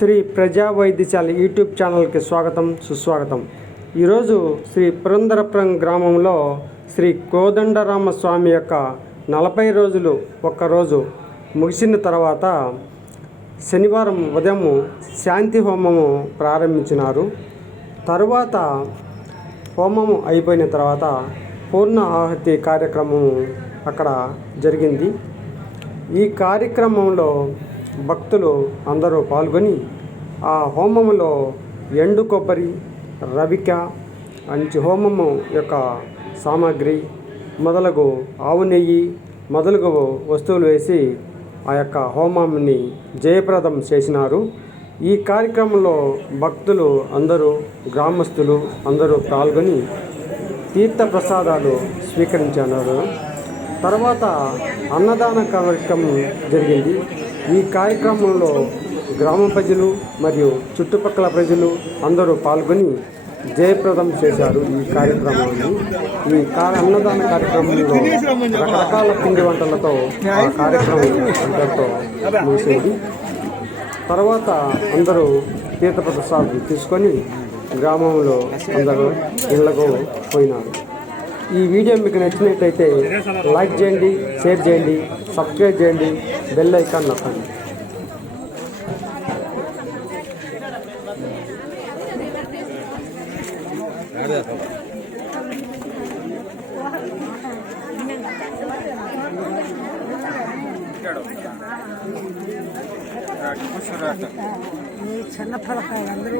శ్రీ ప్రజా వైద్యశాల యూట్యూబ్ ఛానల్కి స్వాగతం సుస్వాగతం. ఈరోజు శ్రీ పురంధరపురం గ్రామంలో శ్రీ కోదండరామ స్వామి యొక్క 40 రోజులు ఒక్కరోజు ముగిసిన తర్వాత శనివారం ఉదయం శాంతి హోమము ప్రారంభించినారు. తరువాత హోమము అయిపోయిన తర్వాత పూర్ణ ఆహుతి కార్యక్రమం అక్కడ జరిగింది. ఈ కార్యక్రమంలో భక్తులు అందరూ పాల్గొని ఆ హోమములో ఎండు కొబ్బరి, రవిక, అంచు హోమము యొక్క సామాగ్రి మొదలగు ఆవు నెయ్యి మొదలగు వస్తువులు వేసి ఆ యొక్క హోమాన్ని జయప్రదం చేసినారు. ఈ కార్యక్రమంలో భక్తులు అందరూ గ్రామస్తులు అందరూ పాల్గొని తీర్థ ప్రసాదాలు స్వీకరించారు. తర్వాత అన్నదాన కార్యక్రమం జరిగింది. ఈ కార్యక్రమంలో గ్రామ ప్రజలు మరియు చుట్టుపక్కల ప్రజలు అందరూ పాల్గొని జయప్రదం చేశారు. ఈ కార్యక్రమాన్ని అన్నదాన కార్యక్రమంలో రకరకాల పిండి వంటలతో ఆ కార్యక్రమం అందరితో ముగిసింది. తర్వాత అందరూ తీర్థ ప్రసాదం తీసుకొని గ్రామంలో అందరూ ఇళ్లకు పోయినారు. ఈ వీడియో మీకు నచ్చినట్లయితే లైక్ చేయండి, షేర్ చేయండి, సబ్స్క్రైబ్ చేయండి, బెల్ ఐకాన్ నొక్కండి. చిన్న ఫలకాయ అందరూ